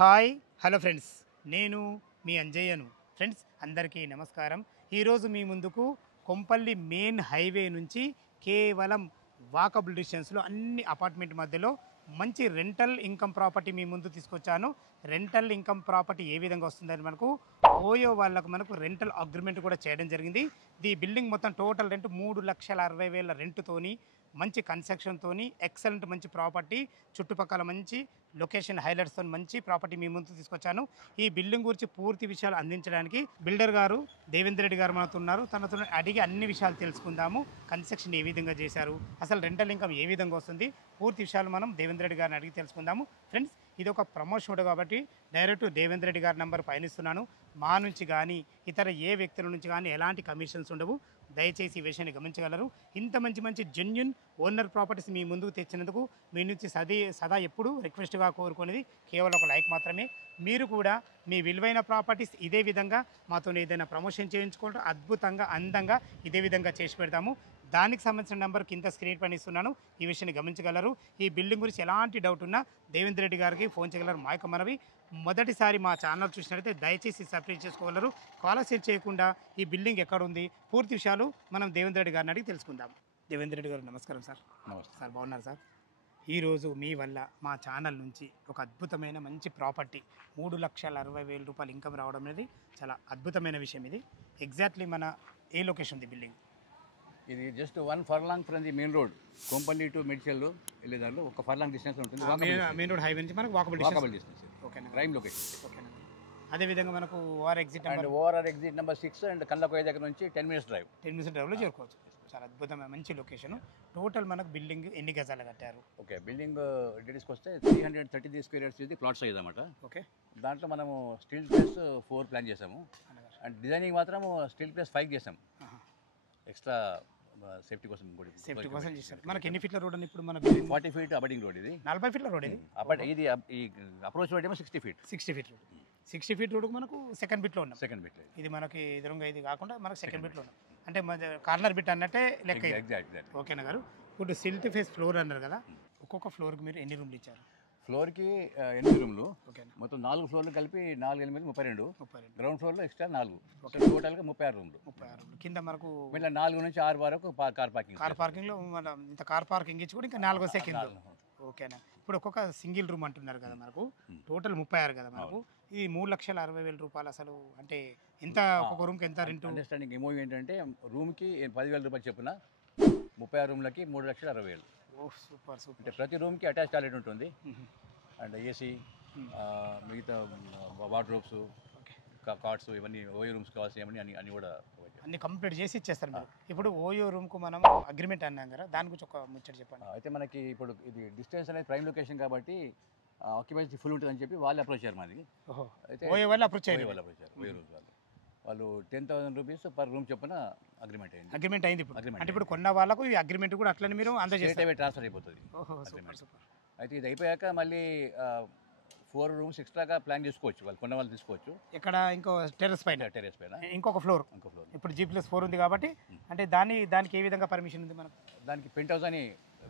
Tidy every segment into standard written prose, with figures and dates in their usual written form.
Hi hello friends, నేను మీ అంజయ్యను. Friends అందరికీ నమస్కారం. ఈరోజు మీ ముందుకు కొంపల్లి మెయిన్ హైవే నుంచి కేవలం వాకబుల్ డిస్టెన్స్లో అన్ని అపార్ట్మెంట్ మధ్యలో మంచి రెంటల్ ఇన్కమ్ ప్రాపర్టీ మీ ముందు తీసుకొచ్చాను. రెంటల్ ఇన్కమ్ ప్రాపర్టీ ఏ విధంగా వస్తుందని మనకు ఓయో మనకు రెంటల్ అగ్రిమెంట్ కూడా చేయడం జరిగింది. ఈ బిల్డింగ్ మొత్తం టోటల్ రెంట్ 3,60,000 రెంట్తోని మంచి కన్స్ట్రక్షన్తోని ఎక్సలెంట్ మంచి ప్రాపర్టీ, చుట్టుపక్కల మంచి లొకేషన్ హైలైట్స్తో మంచి ప్రాపర్టీ మీ ముందు తీసుకొచ్చాను. ఈ బిల్డింగ్ గురించి పూర్తి విషయాలు అందించడానికి బిల్డర్ గారు దేవేంద్ర రెడ్డి గారు మనతో ఉన్నారు. తనతో అడిగి అన్ని విషయాలు తెలుసుకుందాము. కన్స్ట్రక్షన్ ఏ విధంగా చేశారు, అసలు రెంటల్ ఇన్కమ్ ఏ విధంగా వస్తుంది, పూర్తి విషయాలు మనం దేవేంద్ర రెడ్డి గారిని అడిగి తెలుసుకుందాము. ఫ్రెండ్స్, ఇది ఒక ప్రమోషన్ కాబట్టి డైరెక్ట్ దేవేంద్ర రెడ్డి గారి నెంబర్ పయనిస్తున్నాను. మా నుంచి కానీ ఇతర ఏ వ్యక్తుల నుంచి కానీ ఎలాంటి కమిషన్స్ ఉండవు. దయచేసి ఈ విషయాన్ని గమనించగలరు. ఇంత మంచి మంచి జెన్యున్ ఓనర్ ప్రాపర్టీస్ మీ ముందుకు తెచ్చినందుకు మీ నుంచి సదా ఎప్పుడు రిక్వెస్ట్గా కోరుకునేది కేవలం ఒక లైక్ మాత్రమే. మీరు కూడా మీ విలువైన ప్రాపర్టీస్ ఇదే విధంగా మాతో ఏదైనా ప్రమోషన్ చేయించుకుంటూ అద్భుతంగా అందంగా ఇదే విధంగా చేసి పెడతాము. దానికి సంబంధించిన నెంబర్ కింద స్క్రీన్ పైన ఇస్తున్నాను. ఈ విషయాన్ని గమనించగలరు. ఈ బిల్డింగ్ గురించి ఎలాంటి డౌట్ ఉన్నా దేవేంద్ర రెడ్డి గారికి ఫోన్ చేయగలరు. మా యొక్క మనవి, మొదటిసారి మా ఛానల్ చూసినట్లయితే దయచేసి సబ్స్క్రైబ్ చేసుకోగలరు. కాల్ షేర్ చేయకుండా ఈ బిల్డింగ్ ఎక్కడ ఉంది, పూర్తి విషయాలు మనం దేవేంద్ర రెడ్డి గారిని అడిగి తెలుసుకుందాం. దేవేంద్ర రెడ్డి గారు నమస్కారం సార్. నమస్తే సార్, బాగున్నారు సార్? ఈరోజు మీ వల్ల మా ఛానల్ నుంచి ఒక అద్భుతమైన మంచి ప్రాపర్టీ 3,60,000 రూపాయలు ఇన్కమ్ రావడం అనేది చాలా అద్భుతమైన విషయం. ఇది ఎగ్జాక్ట్లీ మన ఏ లొకేషన్ ఉంది బిల్డింగ్? ఇది just 1 furlong from the main road, Kompally to Medchal వెళ్ళే దాంట్లో 1 ఫర్లాంగ్ డిస్టెన్స్ ఉంటుంది. మెయిన్ రోడ్ హైవే నుంచి మనకు వాకబుల్ డిస్టెన్స్ ఓకేనా? Prime location. ఓకేనా. అదేవిధంగా మనకు OR exit and ORR exit number 6 అండ్ కళ్ళకోయ దగ్గర నుంచి 10 minutes డ్రైవ్. 10 minutes డ్రైవ్లో చేరుకోవచ్చు. చాలా అద్భుతమైన మంచి లొకేషన్. టోటల్ మనకు బిల్డింగ్ ఎన్ని గజాలు కట్టారు? ఓకే, బిల్డింగ్ డీటెయిల్స్కి వస్తే 333 స్క్వేర్ యార్డ్స్ ఇది ప్లాట్ సైజ్ అన్నమాట. ఓకే. దాంట్లో మనము స్టీల్ ప్లేస్ 4 ప్లాన్ చేసాము. అండ్ డిజైనింగ్ మాత్రం స్టీల్ ప్లేస్ 5 చేసాం. ఎక్స్ట్రా సేఫ్టీ కోసం సేఫ్టీ కోసం చేశారు. మనకి ఎన్ని ఫీట్ల రోడ్ అని ఇప్పుడు మన బిల్డింగ్? 40 feet అబడింగ్ road. ఇది 40 ఫీట్ల రోడ్. ఇది ఇది ఈ అప్రోచ్ రోడ్ ఏమో 60 feet. 60 feet road. 60 feet road మనకు సెకండ్ బిట్లో ఉన్నాం. సెకండ్ బిట్ ఇది మనకి ఎదురుగా ఇది కాకుండా మనకు సెకండ్ బిట్లో ఉన్నాం. అంటే మన కార్నర్ బిట్ అన్నట్టే లెక్క. ఎగ్జాక్ట్. ఓకేనా గారు? ఇప్పుడు సిల్ట్ ఫేస్ ఫ్లోర్ అన్నారు కదా, ఒక్కొక్క ఫ్లోర్కి మీరు ఎన్ని రూమ్లు ఇచ్చారు? ఫ్లోర్కి 8 రూమ్లు. ఓకేనా. మొత్తం 4 ఫ్లోర్లు కలిపి 4, 8, 32. 32. గ్రౌండ్ ఫ్లోర్లో ఎక్స్ట్రా 4. టోటల్గా 36 రూమ్లు. 36 రూమ్లు. కింద మనకు మళ్ళీ 4 నుంచి 6 వరకు కార్ పార్కింగ్. కార్ పార్కింగ్లో మన ఇంత కార్ పార్కింగ్ ఇచ్చి కూడా ఇంకా 4 వస్తే కింద. ఓకేనా. ఇప్పుడు ఒక్కొక్క సింగిల్ రూమ్ అంటున్నారు కదా, మనకు టోటల్ 36 కదా మనకు. ఇది 3,60,000 రూపాయలు. అసలు అంటే ఎంత ఒక్కొక్క రూమ్కి ఎంత రెంట్? అండర్స్టాండింగ్ ఏమో ఏంటంటే రూమ్కి 10,000 రూపాయలు చెప్పున 36 రూమ్లకి 3,60,000. ఓ సూపర్ సూపర్. అంటే ప్రతి రూమ్కి అటాచ్ టాయిలెట్ ఉంటుంది. అండ్ ఏసీ, మిగతా వార్డ్రోబ్స్, కార్డ్స్, ఇవన్నీ ఓయో రూమ్స్ కావాల్సినవన్నీ అన్ని కూడా అన్ని కంప్లీట్ చేసి ఇచ్చేస్తారు మీరు. ఇప్పుడు ఓయో రూమ్కు మనం అగ్రిమెంట్ అన్నాం కదా, దాని గురించి ఒక ముచ్చట చెప్పండి. అయితే మనకి ఇప్పుడు ఇది డిస్టెన్స్ అనేది ప్రైమ్ లొకేషన్ కాబట్టి ఆక్యుపెన్సీ ఫుల్ ఉంటుందని చెప్పి వాళ్ళు అప్రోచ్ అయ్యారు మాది. అయితే ఓయో వాళ్ళు అప్రోచ్ అయ్యారు. ఓయో రూమ్స్ వాళ్ళు 10,000 రూపీస్ పర్ రూమ్ చొప్పున అగ్రిమెంట్ అయింది. అగ్రిమెంట్ అయింది ఇప్పుడు. అంటే ఇప్పుడు కొన్న వాళ్ళకు ఈ అగ్రిమెంట్ కూడా అట్లనే మీరు అందజేస్తారు, ట్రాన్స్ఫర్ అయిపోతుంది. Super super. అయితే ఇది అయిపోయాక మళ్ళీ 4 రూమ్స్ ఎక్స్ట్రాగా ప్లాన్ చేసుకోవచ్చు, వాళ్ళు కొన్న వాళ్ళు తీసుకోవచ్చు. ఇక్కడ ఇంకో టెర్రస్ పైన ఇంకొక ఫ్లోర్. ఫ్లోర్ ఇప్పుడు G+4 ఉంది కాబట్టి అంటే దానికి ఏ విధంగా పర్మిషన్ ఉంది మనకు? దానికి పెంట్ హౌస్ అని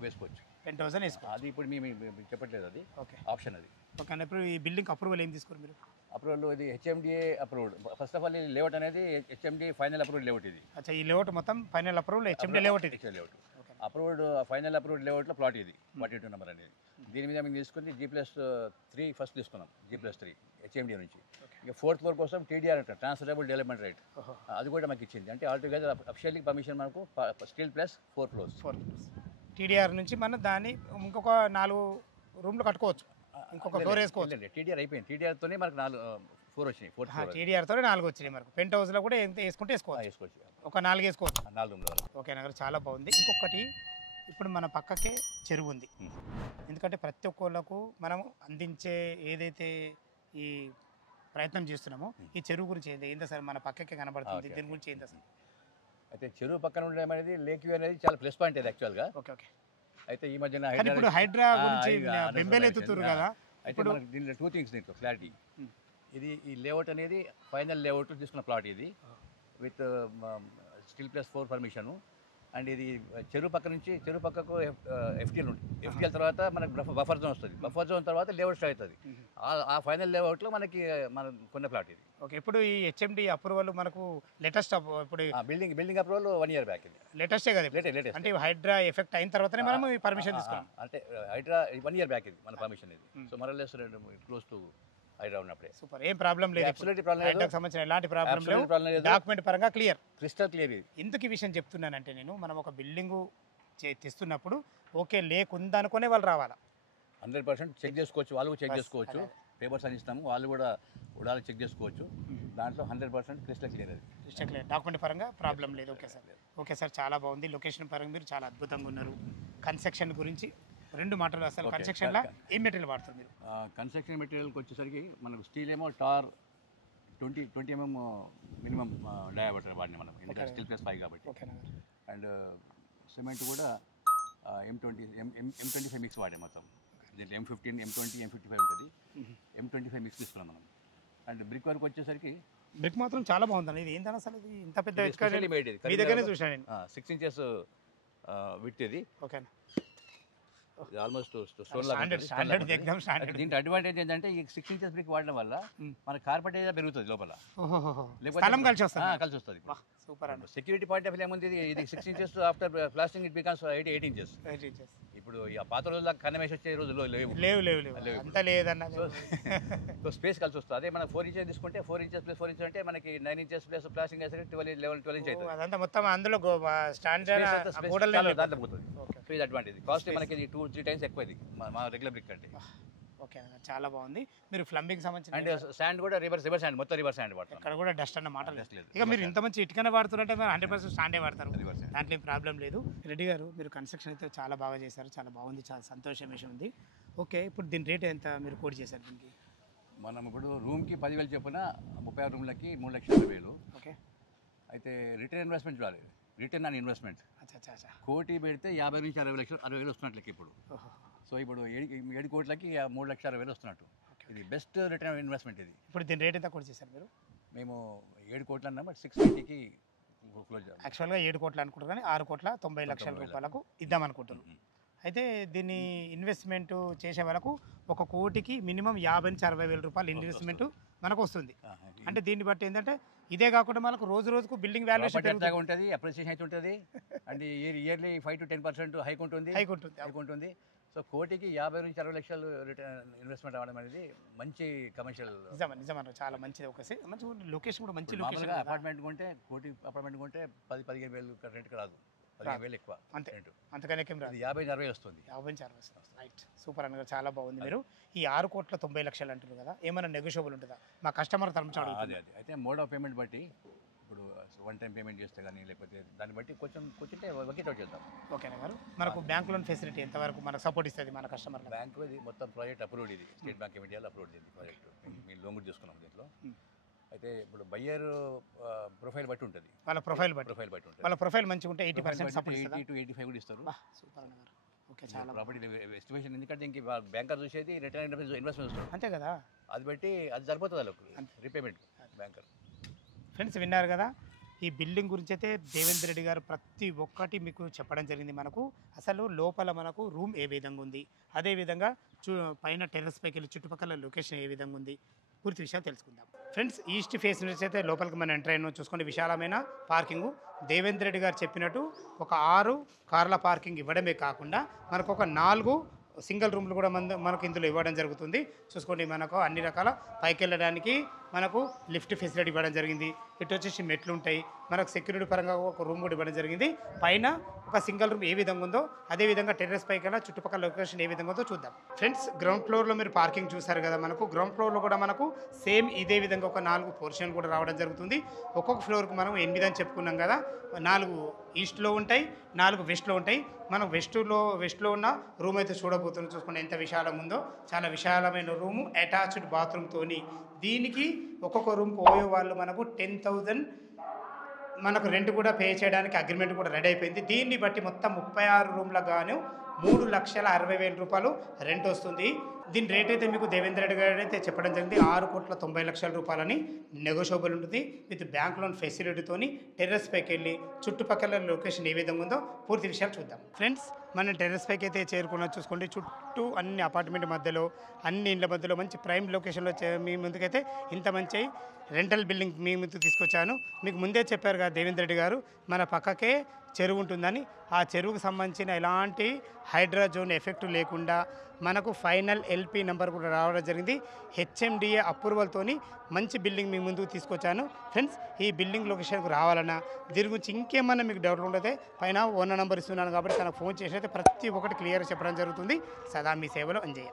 వేసుకోవచ్చు. పెంట్ హౌస్ అని వేసుకోవచ్చు. అది ఇప్పుడు మేము చెప్పట్లేదు, అది ఓకే ఆప్షన్. అది ఓకే. ఇప్పుడు ఈ బిల్డింగ్ అప్రూవల్ ఏం తీసుకోరు మీరు? అప్రూవల్ ఇది HMDA approved. First of all ఈ లేఅవుట్ అనేది హెచ్ఎండి ఫైనల్ అప్రూవ్డ్ లేఅవుట్. ఇది అచ్చా, ఈ లేఅవుట్ మొత్తం ఫైనల్ అప్రూవల్ హెచ్ఎండి లేఅవుట్. ఇది లేఅవుట్ అప్రూవ్డ్, ఫైనల్ అప్రూవ్డ్ లేఅవుట్లో ప్లాట్ ఇది 42 నెంబర్ అనేది. దీని మీద మేము తీసుకుంది G+3 ఫస్ట్ తీసుకున్నాం. G+3 హెచ్ఎండి నుంచి. ఇక 4th ఫ్లోర్ కోసం TDR అంటారు, ట్రాన్స్ఫరబుల్ డెవలప్మెంట్ రైట్. అది కూడా మాకు ఇచ్చింది. అంటే ఆల్టుగెదర్ అఫిషియల్లీ పర్మిషన్ మనకు స్టీల్ ప్లస్ 4 floors. TDR నుంచి మనం దాన్ని ఇంకొక 4 రూమ్లు కట్టుకోవచ్చు, ఇంకొక ఫ్లోర్ వేసుకోవచ్చు. TDR అయిపోయింది. TDRతోనే మనకు 4 వచ్చినాయి. 4th floor TDRతో 4 వచ్చినాయి. మనకు పెంట్ హౌస్లో కూడా ఎంత వేసుకోవచ్చు, ఒక 4 వేసుకోవచ్చు. 4 రూమ్లు. ఓకే నగర్, చాలా బాగుంది. ఇంకొకటి, ఇప్పుడు మన పక్కకే చెరువు ఉంది. ఎందుకంటే ప్రతి ఒక్కళ్ళకు మనము అందించే ఏదైతే ఈ ప్రయత్నం చేస్తున్నామో ఈ చెరువు గురించి ఏంటి సార్? మన పక్కకే కనబడుతుంది, దీని గురించి ఏంటి సార్? అయితే చెరువు పక్కన ఉండడం అనేది లేక్ వ్యూ అనేది చాలా ప్లస్ పాయింట్ అది యాక్చువల్గా. Okay okay. అయితే ఈ మధ్యన ఇప్పుడు హైడ్రా గురించి బెంబేలెత్తుతున్నారు కదా. అయితే మనకి దీంట్లో 2 things దీంట్లో క్లారిటీ. ఇది ఈ లేఅవుట్ అనేది ఫైనల్ లేఅవుట్ తీసుకున్న ప్లాట్ ఇది, with steel plus 4 permission. And ఇది చెరువు పక్క నుంచి చెరువు పక్కకు ఎఫ్టీఎల్ ఉంటుంది. ఎఫ్టీఎల్ తర్వాత మనకు బఫర్ జోన్ వస్తుంది. బఫర్ జోన్ తర్వాత లేఅవుట్ స్టార్ట్ అవుతుంది. ఆ ఫైనల్ లేఅవుట్లో మనకి మనం కొన్న ప్లాట్ ఇది. ఓకే, ఇప్పుడు ఈ హెచ్ఎండి అప్రూవల్ మనకు లేటెస్ట్ ఇప్పుడు బిల్డింగ్ అప్రూవల్ 1 year బ్యాక్ ఇది. లేటెస్టే కదా లేటెస్ట్ అంటే హైడ్రా ఎఫెక్ట్ అయిన తర్వాతనే మనం ఈ పర్మిషన్ తీసుకున్నాం. అంటే హైడ్రా 1 year బ్యాక్ ఇది మన పర్మిషన్ ఇది. సో మరలెస్ క్లోజ్ టు హైడ్రా ఉన్నప్పుడే. సూపర్, ఏం ప్రాబ్లం లేదు. అబ్సల్యూట్లీ ప్రాబ్లం లేదు. హైడ్రాకి సంబంధించిన ఎలాంటి ప్రాబ్లం ప్రాబ్లం లేదు. డాక్యుమెంట్ పరంగా క్లియర్, క్రిస్టల్ క్లియర్ ఇది. ఎందుకు ఈ విషయం చెప్తున్నానంటే నేను మనం ఒక బిల్డింగు తెస్తున్నప్పుడు ఓకే లేకుందనుకునే వాళ్ళు రావాలా. 100% చెక్ చేసుకోవచ్చు. వాళ్ళు చెక్ చేసుకోవచ్చు. పేపర్స్ అని ఇస్తాము, వాళ్ళు కూడా ఉడాలి చెక్ చేసుకోవచ్చు. దాంట్లో 100% క్రిస్టల్ క్లియర్ అది. క్రిస్టల్ క్లియర్, డాక్యుమెంట్ పరంగా ప్రాబ్లం లేదు. ఓకే సార్, ఓకే సార్, చాలా బాగుంది. లొకేషన్ పరంగా మీరు చాలా అద్భుతంగా ఉన్నారు. కన్స్ట్రక్షన్ గురించి 2 మాటలు. అసలు కన్స్ట్రక్షన్లో ఏం మెటీరియల్ వాడుతుంది మీరు? కన్స్ట్రక్షన్ మెటీరియల్కి వచ్చేసరికి మనకు స్టీల్ ఏమో టార్ 20 mm మినిమం డయామీటర్ వాడిన మనం, ఎందుకంటే స్టీల్ +5 కాబట్టి. అండ్ సిమెంట్ కూడా M25 మిక్స్ వాడే మొత్తం. దీంట్లో M15, M20, M55 ఉంటుంది. M25 మిక్స్ తీసుకున్నాం మనం. అండ్ బ్రిక్ వర్క్ వచ్చేసరికి బ్రిక్ మాత్రం చాలా బాగుంది. ఇది ఏంటని అసలు ఇది ఇంత పెద్ద మీ దగ్గరనే చూసాను నేను. 6 inches విడ్త్ ఇది. ఓకే, ఆల్మోస్ట్ స్టోన్ లాగా. దీంట్లో అడ్వాంటేజ్ ఏంటంటే ఈ 6 inches బ్రిక్ వాడడం వల్ల మన కార్పెట్ ఏరియా పెరుగుతుంది లోపల. స్థలం కలిసి వస్తుంది. సూపర్ అండి. సెక్యూరిటీ పాయింట్ ఆఫ్ వ్యూ ఏముంది, ఇది 6 inches after plastering it becomes 8 inches. ఇప్పుడు ఈ పాత రోజుల్లో కన్నమేసి వచ్చే రోజుల్లో లేవు అంతా లేదన్న. సో స్పేస్ కలిసి వస్తుంది. అదే మనం 4 inches తీసుకుంటే 4 inches + 4 inches అంటే మనకి 9 inches ప్లస్ ప్లాస్టింగ్ వేసరికి 12 inch అవుతుంది. అదంతా మొత్తం అందులో స్టాండర్డ్ దాంట్లో పోతుంది. సో ఇది అడ్వాంటేజ్. కాస్ట్ మనకి 2-3 times ఎక్కువ ఇది మా రెగ్యులర్ బ్రిక్ అంటే. ఓకే, చాలా బాగుంది. మీరు ప్లంబింగ్ సంబంధించిన అండ్ శాండ్ కూడా రివర్స్ శాండ్, మొత్తం రివర్స్ శాండ్ వాడతారు. ఇక్కడ కూడా డస్ట్ అన్న మాట లేదు. ఇక మీరు ఇంత మంచి ఇటుకనే వాడుతున్నారంటే మీరు 100% స్టాండే వాడతారు, దాంట్లో ఏం ప్రాబ్లం లేదు. రెడ్డి గారు, మీరు కన్స్ట్రక్షన్ అయితే చాలా బాగా చేశారు, చాలా బాగుంది, చాలా సంతోషం విషయం ఉంది. ఓకే, ఇప్పుడు దీని రేట్ ఎంత మీరు కోట్ చేశారు దీనికి? మనం ఇప్పుడు రూమ్కి 10,000 చొప్పున 36 రూమ్లకి 3,60,000. ఓకే, అయితే రిటర్న్ ఇన్వెస్ట్మెంట్ చూడాలి. రిటర్న్ ఆన్ ఇన్వెస్ట్మెంట్ కోటి పెడితే 50 నుంచి 60 లక్షలు 60,000 వస్తున్నట్లకి ఇప్పుడు. సో ఇప్పుడు 7 కోట్లకి 3,60,000 వస్తున్నట్టు. ఇది బెస్ట్ రిటర్న్ ఇన్వెస్ట్మెంట్ ఇది. ఇప్పుడు దీని రేట్ ఎంత కోట్ చేశారు మీరు? మేము 7 కోట్లు అన్నా, బట్ 680కి క్లోజ్ చేయాలి. యాక్చువల్గా 7 కోట్లు అనుకుంటారు, కానీ 6,90,00,000 రూపాయలకు ఇద్దామనుకుంటున్నారు. అయితే దీన్ని ఇన్వెస్ట్మెంట్ చేసే వాళ్ళకు 1 కోటికి మినిమం 50 నుంచి 60,000 రూపాయలు ఇన్వెస్ట్మెంట్ మనకు వస్తుంది. అంటే దీన్ని బట్టి ఏంటంటే ఇదే కాకుండా మనకు రోజుకు బిల్డింగ్ వాల్యుయేషన్ ఉంటుంది, అప్రిసియేషన్ అయితే ఉంటుంది. అండ్ ఇయర్లీ 5 to 10% హైక్ ఉంటుంది. సో కోటికి 50 నుంచి 60 లక్షలు రిటర్న్ ఇన్వెస్ట్మెంట్ అవ్వడం అనేది మంచి కమర్షియల్. నిజమన్నా, చాలా మంచిది. మంచి లొకేషన్ కూడా మంచి లొకేషన్. అపార్ట్మెంట్ కొంటే కోటి అపార్ట్మెంట్ కొంటే 10-15 వేలు రెంట్కి రాదు, 15 వేలు ఎక్కువ అంతే. అంతకనే 50-60 వస్తుంది. 50-60 రైట్. సూపర్ అన్న, చాలా బాగుంది. మీరు ఈ 6,90,00,000 అంటారు కదా, ఏమైనా నెగోషియబుల్ ఉంటుందా? మా కస్టమర్ తరపున అదే అయితే మోడ్ ఆఫ్ పేమెంట్ బట్టి, ఇప్పుడు 1 time పేమెంట్ చేస్తే కానీ లేకపోతే దాన్ని బట్టి కొంచెం వర్కౌట్ అవుట్ చేద్దాం. ఓకేనా గారు, మనకు బ్యాంక్ లోన్ ఫెసిలిటీ ఎంతవరకు మనకు సపోర్ట్ ఇస్తుంది మన కస్టమర్? బ్యాంకు ఇది మొత్తం ప్రాజెక్ట్ అప్రూవ్డ్, ఇది స్టేట్ బ్యాంక్ ఆఫ్ ఇండియాలో అప్రూవ్డ్ ఇది ప్రాజెక్ట్. మేము లోన్ కూడా తీసుకున్నాం దీంట్లో. అయితే ఇప్పుడు బయ్యర్ ప్రొఫైల్ బట్టి ఉంటుంది, వాళ్ళ ప్రొఫైల్ బట్టి ఉంటుంది. వాళ్ళ ప్రొఫైల్ మంచిగా ఉంటే 80% సపోర్ట్ 80 to 85 కూడా ఇస్తారు. సూపర్ అన్న గారు. ఓకే, చాలా ప్రాపర్టీ ఎస్టిమేషన్, ఎందుకంటే ఇంక బ్యాంకర్ చూసేది రిటర్న్ ఇన్వెస్ట్మెంట్ అంతే కదా, అది బట్టి అది సరిపోతుంది వాళ్ళకు రీపేమెంట్ బ్యాంకర్. ఫ్రెండ్స్ విన్నారు కదా, ఈ బిల్డింగ్ గురించి అయితే దేవేంద్ర రెడ్డి గారు ప్రతి ఒక్కటి మీకు చెప్పడం జరిగింది. మనకు అసలు లోపల మనకు రూమ్ ఏ విధంగా ఉంది, అదేవిధంగా పైన టెర్రస్ పైకి వెళ్ళి చుట్టుపక్కల లొకేషన్ ఏ విధంగా ఉంది, పూర్తి విషయాలు తెలుసుకుందాం. ఫ్రెండ్స్, ఈస్ట్ ఫేస్ నుంచి అయితే లోపలికి మనం ఎంటర్ అయినా చూసుకోండి, విశాలమైన పార్కింగు. దేవేంద్ర రెడ్డి గారు చెప్పినట్టు ఒక 6 కార్ల పార్కింగ్ ఇవ్వడమే కాకుండా మనకు ఒక 4 సింగిల్ రూమ్లు కూడా మనకు ఇందులో ఇవ్వడం జరుగుతుంది. చూసుకోండి, మనకు అన్ని రకాల పైకి వెళ్ళడానికి మనకు లిఫ్ట్ ఫెసిలిటీ ఇవ్వడం జరిగింది. ఇటు వచ్చేసి మెట్లు ఉంటాయి, మనకు సెక్యూరిటీ పరంగా ఒక రూమ్ కూడా ఇవ్వడం జరిగింది. పైన ఒక సింగిల్ రూమ్ ఏ విధంగా ఉందో అదేవిధంగా టెర్రస్ పైకైనా చుట్టుపక్కల లొకేషన్ ఏ విధంగా ఉందో చూద్దాం. ఫ్రెండ్స్, గ్రౌండ్ ఫ్లోర్లో మీరు పార్కింగ్ చూసారు కదా, మనకు గ్రౌండ్ ఫ్లోర్లో కూడా మనకు సేమ్ ఇదే విధంగా ఒక 4 పోర్షన్ కూడా రావడం జరుగుతుంది. ఒక్కొక్క ఫ్లోర్కి మనం 8 అని చెప్పుకున్నాం కదా, 4 ఈస్ట్లో ఉంటాయి, 4 వెస్ట్లో ఉంటాయి. మనం వెస్ట్లో ఉన్న రూమ్ అయితే చూడబోతున్నాం. చూసుకుంటే ఎంత విశాలంగా ఉందో, చాలా విశాలమైన రూము, అటాచ్డ్ బాత్రూమ్తోని. దీనికి ఒక్కొక్క రూమ్కి పోయే వాళ్ళు మనకు 10,000 మనకు రెంట్ కూడా పే చేయడానికి అగ్రిమెంట్ కూడా రెడీ అయిపోయింది. దీన్ని బట్టి మొత్తం 36 రూమ్లకు గాను 3,60,000 రూపాయలు రెంట్ వస్తుంది. దీని రేట్ అయితే మీకు దేవేంద్ర రెడ్డి గారు అయితే చెప్పడం జరిగింది 6,90,00,000 రూపాయలని నెగోషియబుల్ ఉంటుంది విత్ బ్యాంక్ లోన్ ఫెసిలిటీతోని టెర్రస్ పైకి వెళ్ళి చుట్టుపక్కల లొకేషన్ ఏ విధంగా ఉందో పూర్తి విషయాలు చూద్దాం ఫ్రెండ్స్. మనం టెర్రస్ పైకి అయితే చేరుకున్న చూసుకోండి, చుట్టూ అన్ని అపార్ట్మెంట్ మధ్యలో అన్ని ఇండ్ల మధ్యలో మంచి ప్రైమ్ లొకేషన్లో మీ ముందుకైతే ఇంత మంచి రెంటల్ బిల్డింగ్ మీ ముందు తీసుకొచ్చాను. మీకు ముందే చెప్పారు కదా దేవేంద్ర రెడ్డి గారు మన పక్కకే చెరువు ఉంటుందని. ఆ చెరువుకు సంబంధించిన ఎలాంటి హైడ్రాజోన్ ఎఫెక్ట్ లేకుండా మనకు ఫైనల్ ఎల్పి నెంబర్ కూడా రావడం జరిగింది. హెచ్ఎండిఏ అప్రూవల్తోని మంచి బిల్డింగ్ మీ ముందుకు తీసుకొచ్చాను ఫ్రెండ్స్. ఈ బిల్డింగ్ లొకేషన్కు రావాలన్నా దీని గురించి ఇంకేమన్నా మీకు డౌట్ ఉంటే పైన ఓనర్ నెంబర్ ఇస్తున్నాను కాబట్టి తనకు ఫోన్ చేసి అయితే ప్రతి ఒక్కటి క్లియర్ చెప్పడం జరుగుతుంది. సదా మీ సేవలో అంజయ్య.